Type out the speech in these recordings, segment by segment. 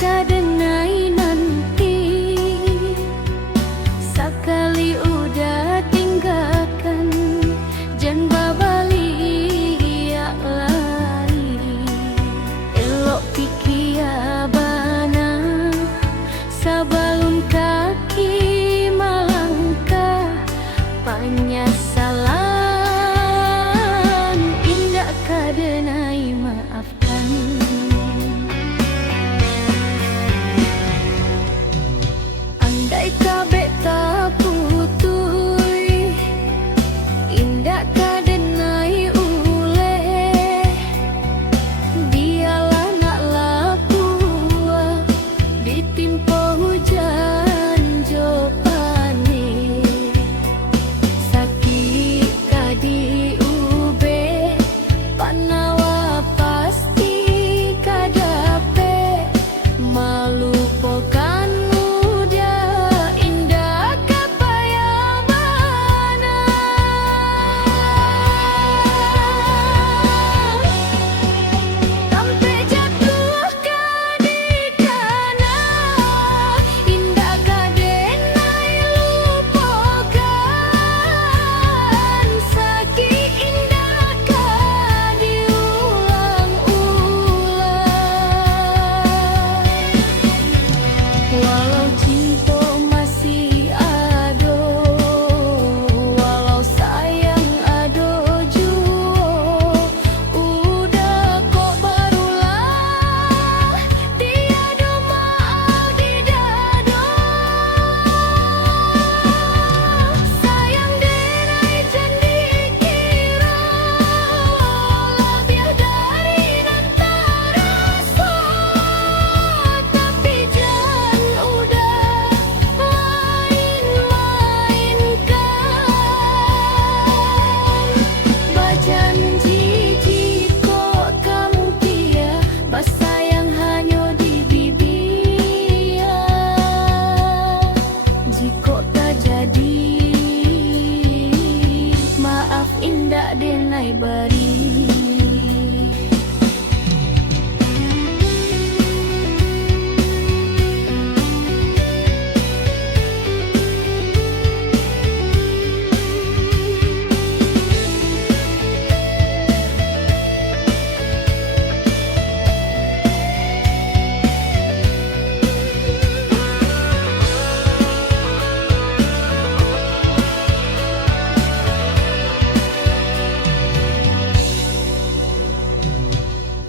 kadenai nanti, sekali udah tinggalkan jan babali ya lari. Elok pikia bana sebelum kaki melangkah, penyesalan indah kadenai maafkan. Andai kabeh tak putui, indah kadenai uleh, biarlah nak lapua ditimpa hujan jopani. Sakit kadi ube panawa pasti kadape, malu pokan muda indah kapayabana. Sampai jatuh kadikana indah kadenai lupakan, sakit indah kadiulang-ulang. Walau cinta masih ada, walau sayang ada jua, udah kok barulah tiada maaf di dada. Sayang denai janji kira lebih dari nanta rasa, tapi jan udah main-mainkan. Berjanji jika kamu kia bersayang hanya di bibir, jika tak jadi maaf indah denai beri.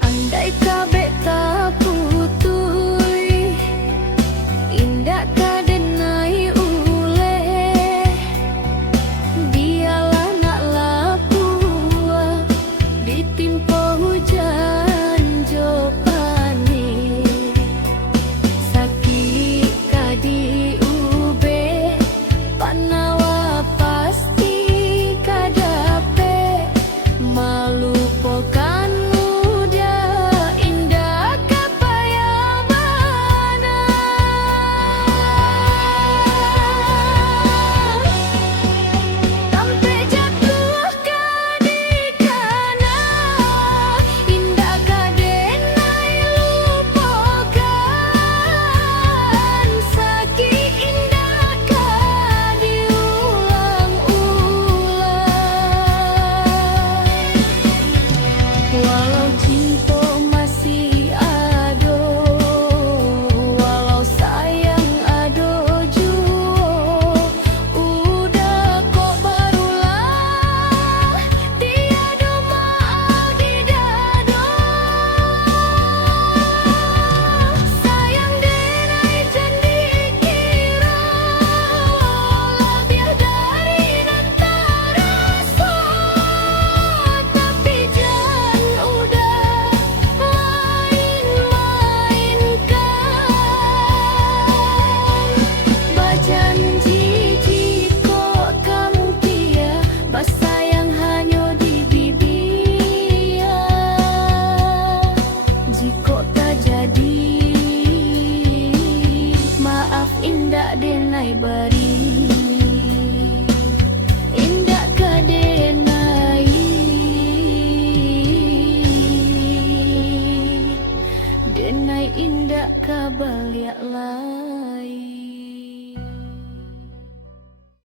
Andai kabeh tak putui, indah kadenai uleh, biarlah nak lapua ditimpa hujan jopani. Sakit kadi ube panawa pasti kadape, malu pokan muda indah kapayabana. Sampai jatuh kadikana indah kadenai lupakan, sakit indah kadiulang-ulang. Walau cinta masih ada, walau sayang ada jua, udah kok barulah tiada maaf di dada. Sayang denai janji kira lebih dari nanta rasa, tapi jan udah main-mainkan. Berjanji jika kamu kia bersayang hanya di bibir, jika tak jadi maaf indah denai beri. Indah kadenai denai indak kabal ya lai.